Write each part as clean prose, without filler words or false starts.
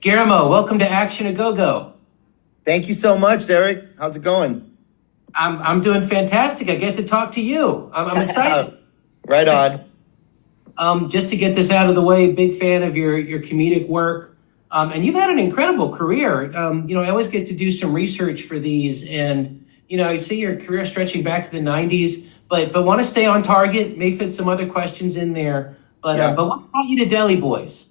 Guillermo, welcome to Action A Go Go. Thank you so much, Derek. How's it going? I'm doing fantastic. I get to talk to you. I'm excited. Right on. Just to get this out of the way, big fan of your comedic work. And you've had an incredible career. I always get to do some research for these, and I see your career stretching back to the '90s, but want to stay on target. May fit some other questions in there. Yeah. But what brought you to Deli Boys?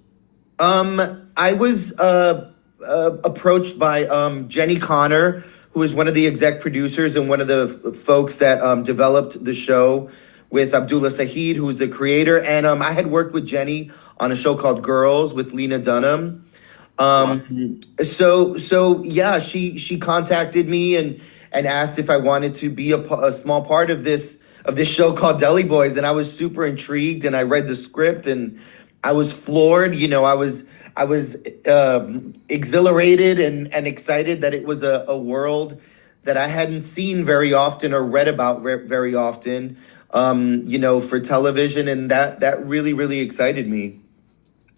I was approached by Jenny Connor, who is one of the exec producers and one of the folks that developed the show with Abdullah Saeed, who is the creator. And I had worked with Jenny on a show called Girls with Lena Dunham. So yeah, she contacted me and asked if I wanted to be a small part of this show called Deli Boys, and I was super intrigued, and I read the script, and I was floored. I was exhilarated and excited that it was a world that I hadn't seen very often or read about very often, for television, and that really really excited me.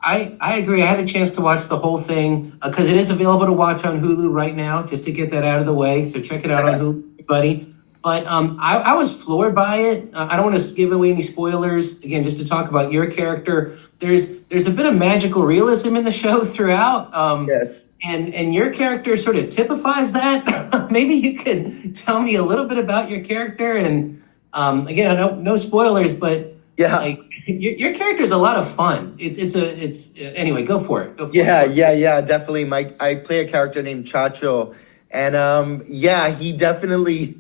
I agree. I had a chance to watch the whole thing because it is available to watch on Hulu right now, just to get that out of the way. So check it out on Hulu, everybody. But I was floored by it. I don't want to give away any spoilers. Again, just to talk about your character, there's a bit of magical realism in the show throughout. Yes. And your character sort of typifies that. Maybe you could tell me a little bit about your character. And again, I know no spoilers, but Yeah. like your character is a lot of fun. It's anyway. Go for it. Go for Yeah, it. yeah, definitely. I play a character named Chacho, and yeah, he definitely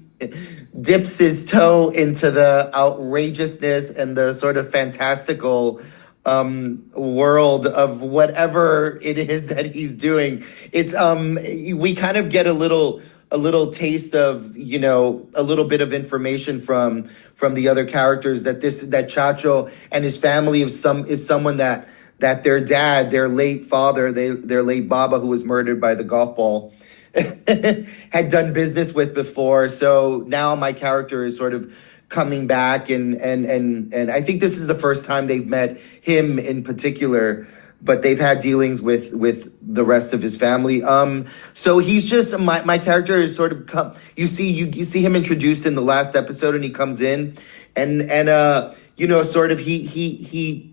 dips his toe into the outrageousness and the sort of fantastical world of whatever it is that he's doing. It's we kind of get a little taste of, a little bit of information from the other characters that Chacho and his family is someone that their dad, their late father, their late Baba, who was murdered by the golf ball, had done business with before. So now my character is sort of coming back, and I think this is the first time they've met him in particular, but they've had dealings with the rest of his family. So he's just my character is sort of you see him introduced in the last episode, and he comes in, and sort of he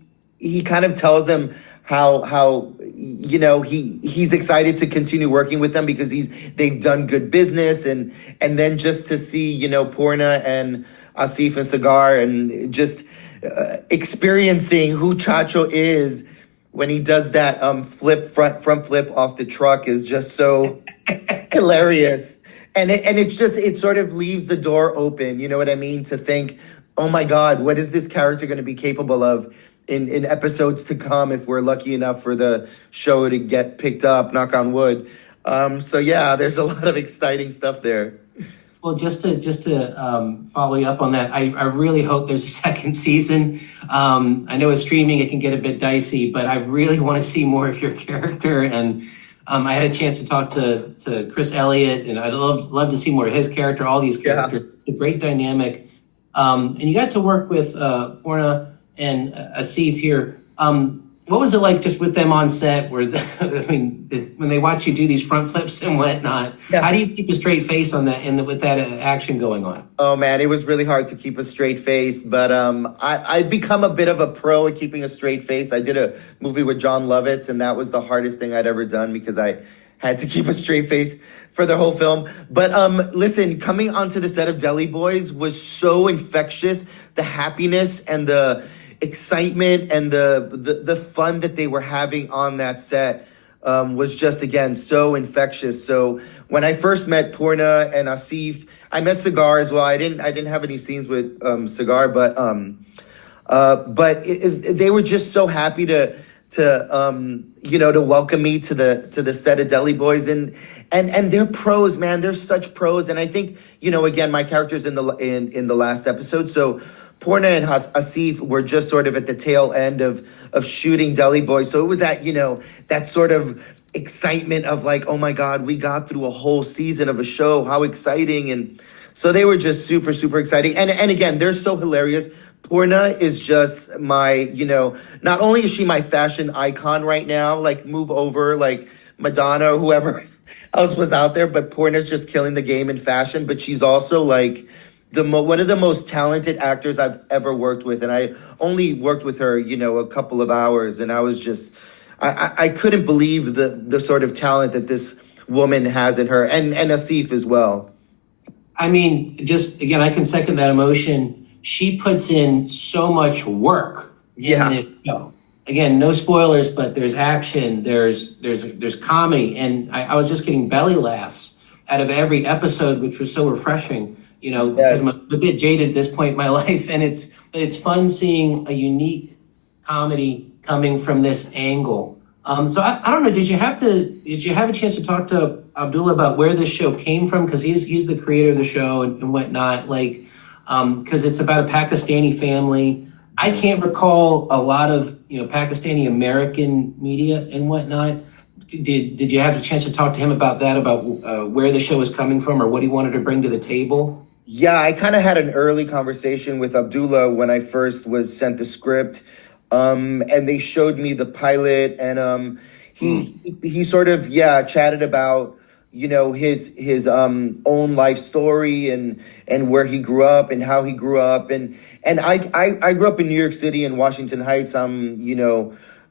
kind of tells him how he's excited to continue working with them because they've done good business, and then just to see Purna and Asif and Sagar, and just experiencing who Chacho is when he does that front flip off the truck is just so hilarious. And it sort of leaves the door open, you know what I mean, to think, oh my God, what is this character going to be capable of in episodes to come if we're lucky enough for the show to get picked up, knock on wood. So yeah, there's a lot of exciting stuff there. Well, just to follow you up on that, I really hope there's a second season. I know with streaming it can get a bit dicey, but I really want to see more of your character. And I had a chance to talk to Chris Elliott, and I'd love to see more of his character. All these Yeah. characters, a great dynamic. And you got to work with Orna and Asif here. What was it like just with them on set? When they watch you do these front flips and whatnot, Yeah. how do you keep a straight face on that with that action going on? Oh man, it was really hard to keep a straight face, but I've become a bit of a pro at keeping a straight face. I did a movie with John Lovitz, and that was the hardest thing I'd ever done because I had to keep a straight face for the whole film. But listen, coming onto the set of Deli Boys was so infectious. The happiness and the excitement and the fun that they were having on that set was just, again, so infectious. So when I first met Purna and Asif, I met Cigar as well. I didn't have any scenes with Cigar, but they were just so happy to welcome me to the set of Deli Boys, and they're pros, man. They're such pros, and I think again, my character's in the last episode, so Purna and Asif were just sort of at the tail end of shooting Deli Boys. So it was that sort of excitement of like, oh my God, we got through a whole season of a show. How exciting. And so they were just super, super exciting. And again, they're so hilarious. Purna is just my, not only is she my fashion icon right now, like move over, like Madonna or whoever else was out there, but Porna's just killing the game in fashion. But she's also like one of the most talented actors I've ever worked with, and I only worked with her, a couple of hours, and I was just, I couldn't believe the sort of talent that this woman has in her, and Asif as well. I mean, just again, I can second that emotion. She puts in so much work in Yeah. this show. Again, no spoilers, but there's action, there's comedy, and I was just getting belly laughs out of every episode, which was so refreshing. Because I'm Yes. a bit jaded at this point in my life, and it's fun seeing a unique comedy coming from this angle. So I don't know. Did you have a chance to talk to Abdullah about where this show came from? Because he's the creator of the show and whatnot. Like, because it's about a Pakistani family. I can't recall a lot of Pakistani American media and whatnot. Did you have a chance to talk to him about that, about where the show was coming from or what he wanted to bring to the table? Yeah, I kind of had an early conversation with Abdullah when I first was sent the script, and they showed me the pilot, and he sort of, yeah, chatted about his own life story, and where he grew up and how he grew up, and I grew up in New York City and Washington Heights. I'm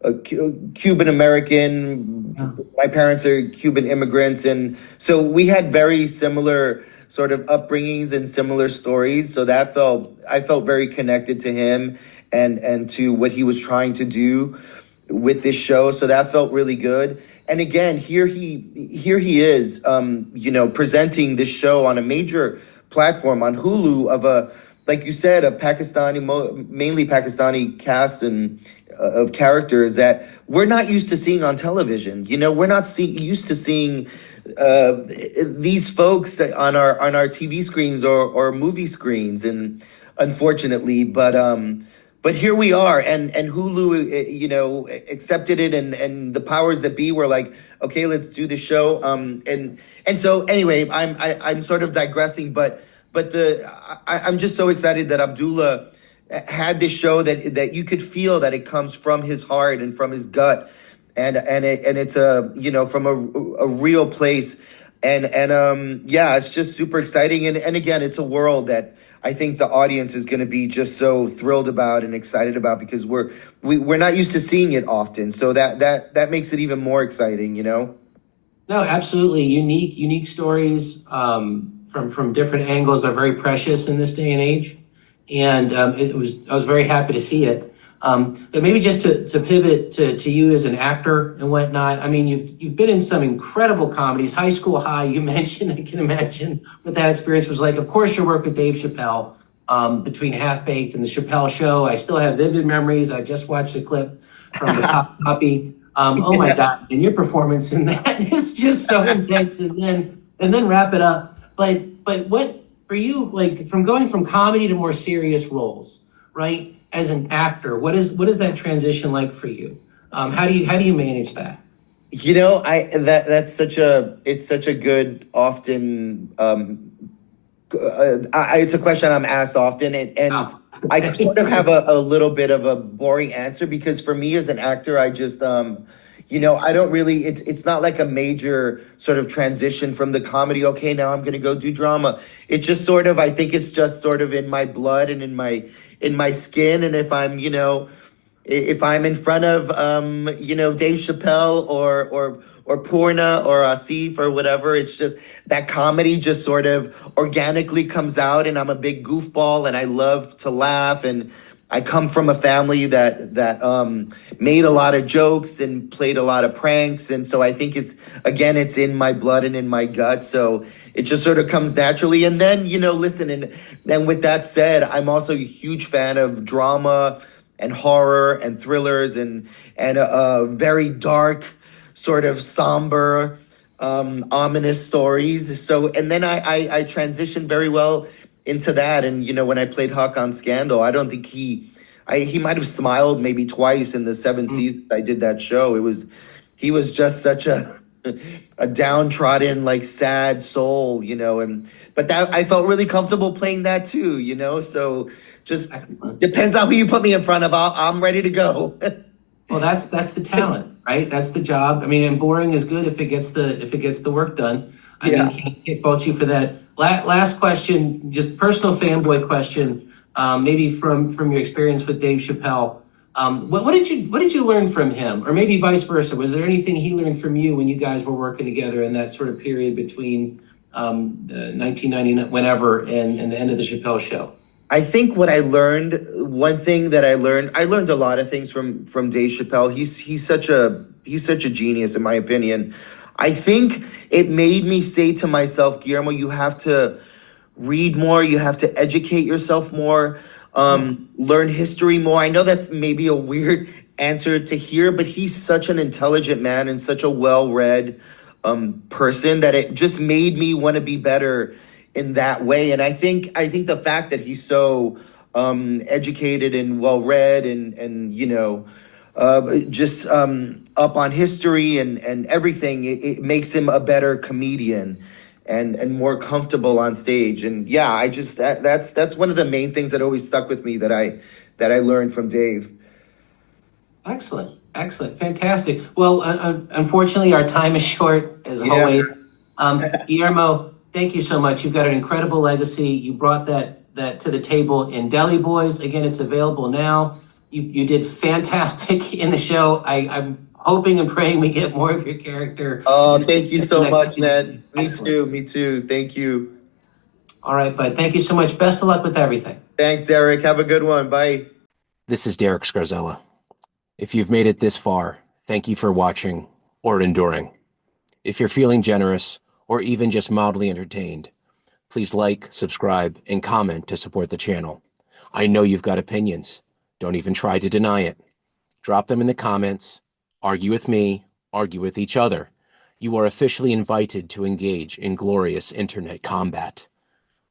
a Cuban American. Yeah. My parents are Cuban immigrants, and so we had very similar sort of upbringings and similar stories. So I felt very connected to him, and to what he was trying to do with this show. So that felt really good. And again, here he is, presenting this show on a major platform on Hulu, of a, like you said, a mainly Pakistani cast and of characters that we're not used to seeing on television. We're not used to seeing these folks on our TV screens or movie screens, and unfortunately, but here we are, and Hulu, accepted it, and the powers that be were like, okay, let's do the show. And so anyway, I'm sort of digressing, but I'm just so excited that Abdullah had this show that you could feel that it comes from his heart and from his gut, and it's from a real place, and yeah, it's just super exciting, and again, it's a world that I think the audience is going to be just so thrilled about and excited about, because we're not used to seeing it often, so that makes it even more exciting. No, absolutely. Unique stories from different angles are very precious in this day and age, and I was very happy to see it. But maybe just to pivot to you as an actor and whatnot. I mean, you've been in some incredible comedies. High School High, you mentioned. I can imagine what that experience was like. Of course, your work with Dave Chappelle, between Half Baked and the Chappelle Show. I still have vivid memories. I just watched a clip from the copy. Oh my God! And your performance in that is just so intense. And then wrap it up. But what for you, like, from going from comedy to more serious roles, right? As an actor, what is that transition like for you? How do you manage that? It's such a good, often, it's a question I'm asked often, and Oh, I sort of have a little bit of a boring answer, because for me as an actor, I just, I don't really, it's not like a major sort of transition from the comedy. Okay, now I'm gonna go do drama. It's just sort of, I think it's just sort of in my blood and in my skin. And if I'm in front of Dave Chappelle or Porna or Asif or whatever, it's just that comedy just sort of organically comes out, and I'm a big goofball, and I love to laugh, and I come from a family that made a lot of jokes and played a lot of pranks, and so I think it's in my blood and in my gut. So it just sort of comes naturally. And then listen, and with that said, I'm also a huge fan of drama and horror and thrillers, and very dark, sort of somber, ominous stories. So, and then I transitioned very well into that. And when I played Huck on Scandal, I don't think he might have smiled maybe twice in the 7 seasons I did that show. He was just such a downtrodden, like, sad soul, and but that I felt really comfortable playing that too. So just excellent. depends on who you put me in front of. I'm ready to go. Well, that's the talent, right? That's the job. I mean, and boring is good if it gets the work done. I mean, Yeah. can't fault you for that. Last question, just personal fanboy question, maybe from your experience with Dave Chappelle. What did you learn from him, or maybe vice versa? Was there anything he learned from you when you guys were working together in that sort of period between 1990 whenever and the end of the Chappelle show? I think what I learned, one thing that I learned a lot of things from Dave Chappelle. He's such a genius in my opinion. I think it made me say to myself, Guillermo, you have to read more, you have to educate yourself more, learn history more. I know that's maybe a weird answer to hear, but he's such an intelligent man and such a well-read person that it just made me want to be better in that way. And I think the fact that he's so educated and well-read and just up on history and everything, it makes him a better comedian and more comfortable on stage. And yeah, that's one of the main things that always stuck with me that I learned from Dave. Excellent, excellent, fantastic. Well, unfortunately, our time is short as Yeah. always. Guillermo, thank you so much. You've got an incredible legacy. You brought that to the table in Deli Boys. Again, it's available now. You did fantastic in the show. I'm hoping and praying we get more of your character. Oh, thank you so Next much, season. man. Me Excellent. too. Me too. Thank you. All right, bud. Thank you so much. Best of luck with everything. Thanks, Derek. Have a good one. Bye. This is Derek Scarzella. If you've made it this far, thank you for watching or enduring. If you're feeling generous or even just mildly entertained, please like, subscribe, and comment to support the channel. I know you've got opinions. Don't even try to deny it. Drop them in the comments. Argue with me. Argue with each other. You are officially invited to engage in glorious internet combat.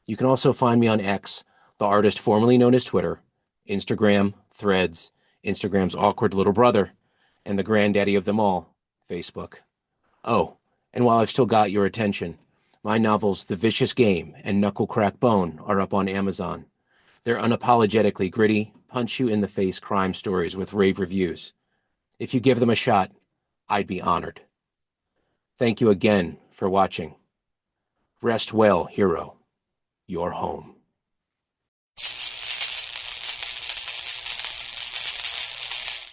You can also find me on X, the artist formerly known as Twitter, Instagram, Threads, Instagram's awkward little brother, and the granddaddy of them all, Facebook. Oh, and while I've still got your attention, my novels The Vicious Game and Knuckle Crack Bone are up on Amazon. They're unapologetically gritty, punch-you-in-the-face crime stories with rave reviews. If you give them a shot, I'd be honored. Thank you again for watching. Rest well, hero. You're home.